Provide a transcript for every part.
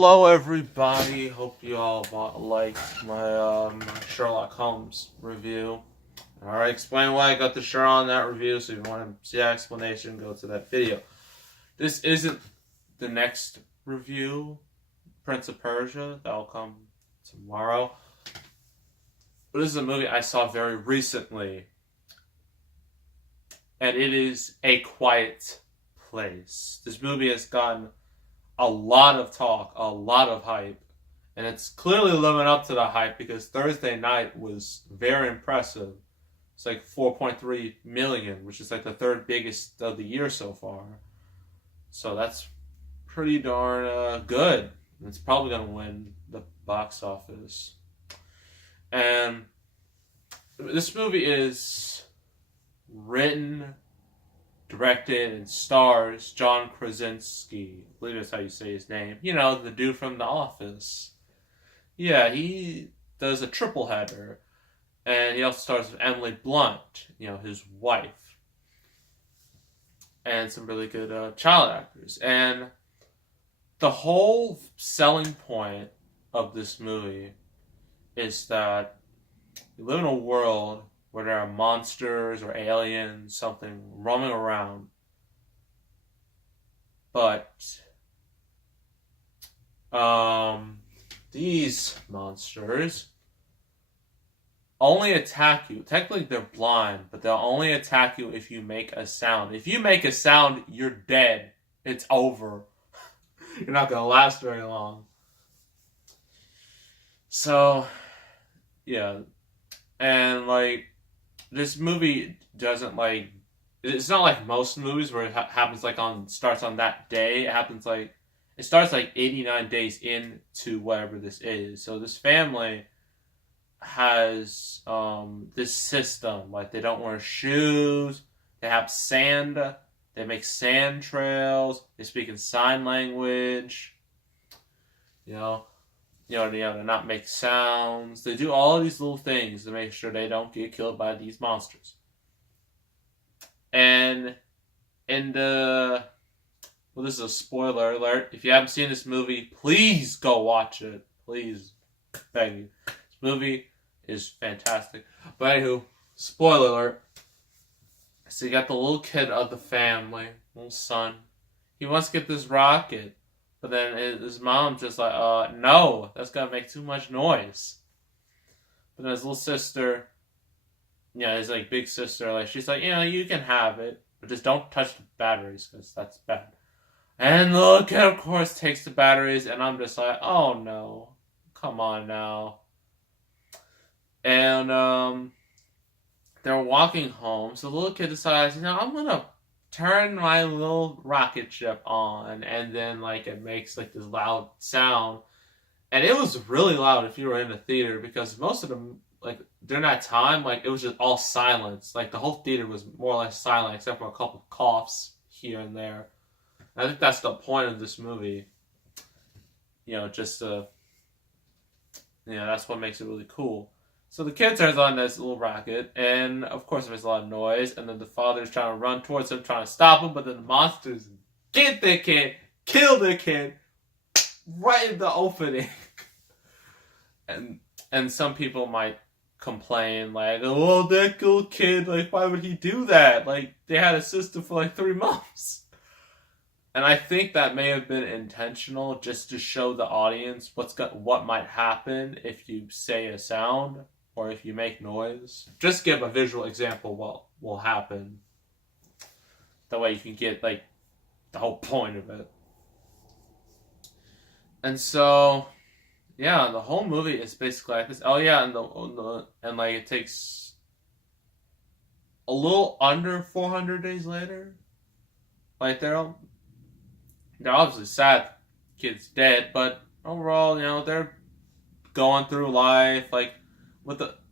Hello everybody, hope you all liked my Sherlock Holmes review. I already explained why I got the shirt on that review, so if you want to see that explanation, go to that video. This isn't the next review, Prince of Persia, that'll come tomorrow. But this is a movie I saw very recently, and it is A Quiet Place. This movie has gotten a lot of talk, a lot of hype, and it's clearly living up to the hype because Thursday night was very impressive. It's like 4.3 million, which is like the third biggest of the year so far. So that's pretty darn good. It's probably going to win the box office. And this movie is written, directed, and stars John Krasinski. I believe that's how you say his name. You know, the dude from The Office. Yeah, he does a triple header. And he also stars with Emily Blunt, you know, his wife. And some really good child actors. And the whole selling point of this movie is that we live in a world where there are monsters or aliens, something roaming around. But these monsters only attack you. Technically, they're blind, but they'll only attack you if you make a sound. If you make a sound, you're dead. It's over. You're not going to last very long. So, yeah. And, like, this movie doesn't, like, it's not like most movies where it happens, like, starts on that day. It starts, like, 89 days into whatever this is. So this family has this system. Like, they don't wear shoes. They have sand. They make sand trails. They speak in sign language. To not make sounds. They do all of these little things to make sure they don't get killed by these monsters. And this is a spoiler alert. If you haven't seen this movie, please go watch it. Please. Beg you. This movie is fantastic. But anywho, spoiler alert. So you got the little kid of the family, little son. He wants to get this rocket. But then his mom's just like, no, that's going to make too much noise. But then his little sister, his like big sister, like she's like, you can have it. But just don't touch the batteries because that's bad. And the little kid, of course, takes the batteries. And I'm just like, oh no. Come on now. And they're walking home. So the little kid decides, I'm going to turn my little rocket ship on, and then like it makes like this loud sound, and it was really loud if you were in the theater because most of them, like during that time, like it was just all silence. Like the whole theater was more or less silent except for a couple of coughs here and there. And I think that's the point of this movie. That's what makes it really cool. So the kid turns on this little rocket, and of course there's a lot of noise, and then the father's trying to run towards him, trying to stop him, but then the monsters get the kid, kill the kid, right in the opening. And some people might complain, like, oh, that little kid, like, why would he do that? Like, they had a sister for like 3 months. And I think that may have been intentional, just to show the audience what might happen if you say a sound. Or if you make noise. Just give a visual example what will happen. That way you can get, like, the whole point of it. And so, yeah, the whole movie is basically like this. Oh, yeah, and like, it takes a little under 400 days later. Like, they're obviously sad kid's dead, but overall, they're going through life, like,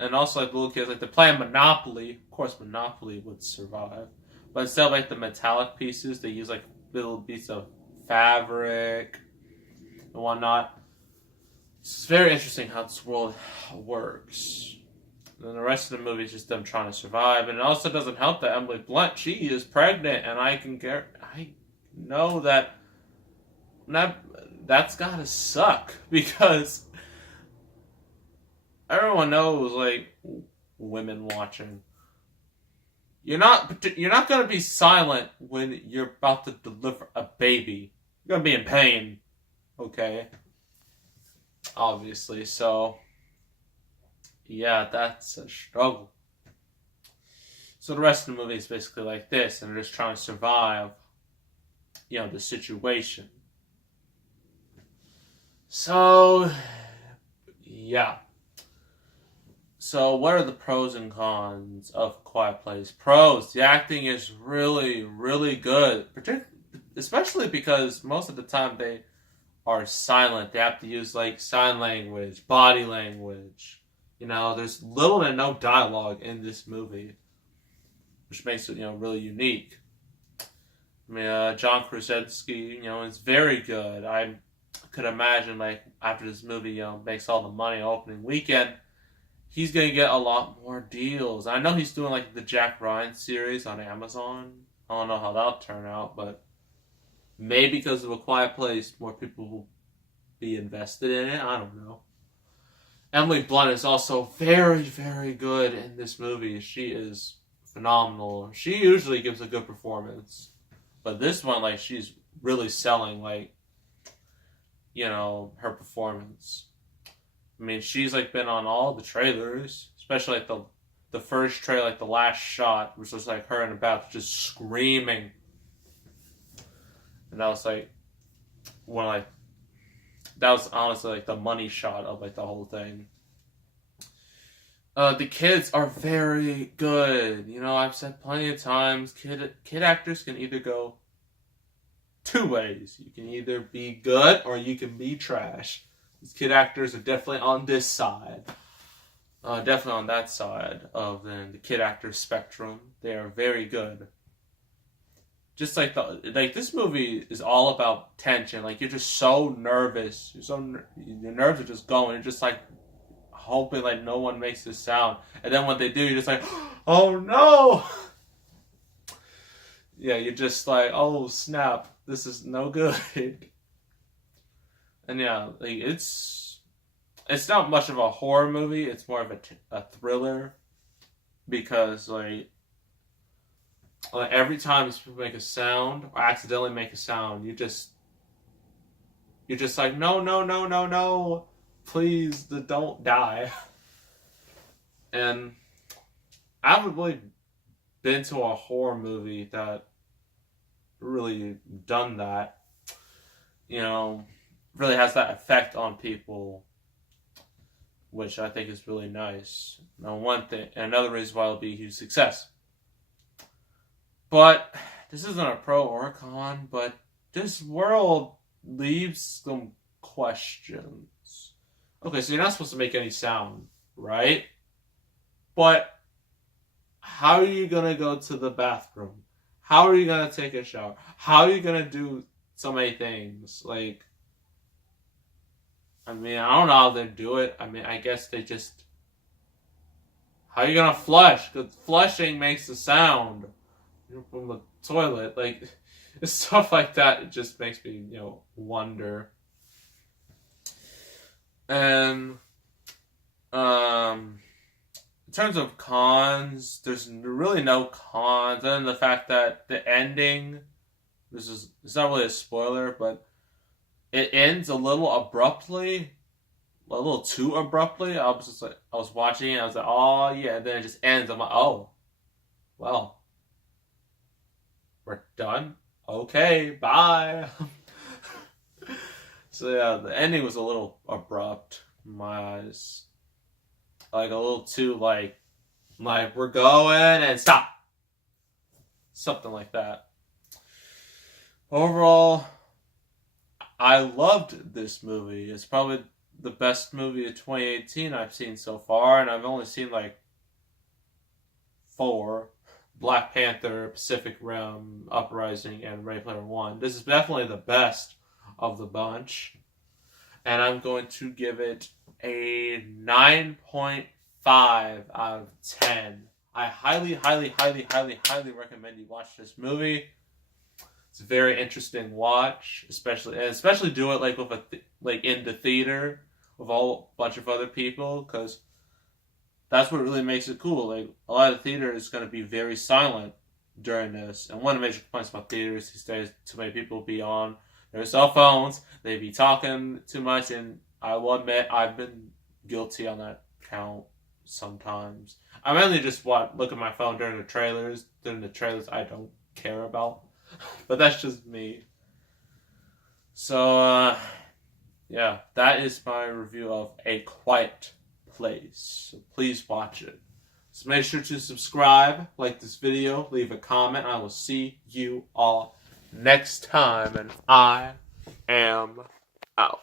and also like little kids, like they're playing Monopoly. Of course, Monopoly would survive, but instead of like the metallic pieces, they use like little bits of fabric and whatnot. It's very interesting how this world works. And then the rest of the movie is just them trying to survive, and it also doesn't help that Emily Blunt, she is pregnant, and I know that that's gotta suck because everyone knows, like, women watching. You're not gonna be silent when you're about to deliver a baby. You're gonna be in pain, okay? Obviously, so yeah, that's a struggle. So the rest of the movie is basically like this, and they're just trying to survive, the situation. So, yeah. So, what are the pros and cons of Quiet Place? Pros: the acting is really, really good, especially because most of the time they are silent. They have to use like sign language, body language. There's little to no dialogue in this movie, which makes it really unique. I mean, John Krasinski, is very good. I could imagine, like, after this movie, makes all the money opening weekend, he's gonna get a lot more deals. I know he's doing like the Jack Ryan series on Amazon. I don't know how that'll turn out, but maybe because of A Quiet Place, more people will be invested in it. I don't know. Emily Blunt is also very, very good in this movie. She is phenomenal. She usually gives a good performance, but this one, like, she's really selling, like, her performance. I mean, she's like been on all the trailers, especially like the first trailer, like the last shot, which was like her in the bath just screaming, and that was like that was honestly like the money shot of like the whole thing. The kids are very good. I've said plenty of times, kid actors can either go two ways. You can either be good or you can be trash. These kid actors are definitely on this side. Definitely on that side of the kid actor spectrum. They are very good. Just like this movie is all about tension. Like, you're just so nervous. Your nerves are just going. You're just like hoping like no one makes this sound. And then when they do, you're just like, oh no! Yeah, you're just like, oh snap, this is no good. And yeah, like it's not much of a horror movie. It's more of a thriller, because like every time people make a sound or accidentally make a sound, you're just like, no, no, no, no, no, please don't die. And I haven't really been to a horror movie that really done that. Really has that effect on people, which I think is really nice. Now, another reason why it'll be a huge success. But this isn't a pro or a con, but this world leaves some questions. Okay, so you're not supposed to make any sound, right? But how are you going to go to the bathroom? How are you going to take a shower? How are you going to do so many things? Like, I mean, I don't know how they do it. I mean, I guess they just... How are you going to flush? Because flushing makes a sound from the toilet. Like, stuff like that, it just makes me, wonder. And, in terms of cons, there's really no cons, other than the fact that the ending, it's not really a spoiler, but it ends a little abruptly, a little too abruptly. I was watching it, I was like, oh yeah, and then it just ends. I'm like, oh, well, we're done? Okay, bye. So yeah, the ending was a little abrupt in my eyes. Like a little too like we're going and stop. Something like that. Overall, I loved this movie. It's probably the best movie of 2018 I've seen so far, and I've only seen like 4. Black Panther, Pacific Rim, Uprising, and Ready Player One. This is definitely the best of the bunch. And I'm going to give it a 9.5 out of 10. I highly, highly, highly, highly, highly recommend you watch this movie. It's a very interesting watch, especially do it like with like in the theater with a bunch of other people, because that's what really makes it cool. Like, a lot of theater is going to be very silent during this, and one of the major complaints about theaters these days, too many people be on their cell phones, they be talking too much, and I will admit I've been guilty on that count sometimes. I mainly just look at my phone during the trailers. During the trailers, I don't care about, but that's just me. So, yeah, that is my review of A Quiet Place. So please watch it. So make sure to subscribe, like this video, leave a comment. I will see you all next time, and I am out.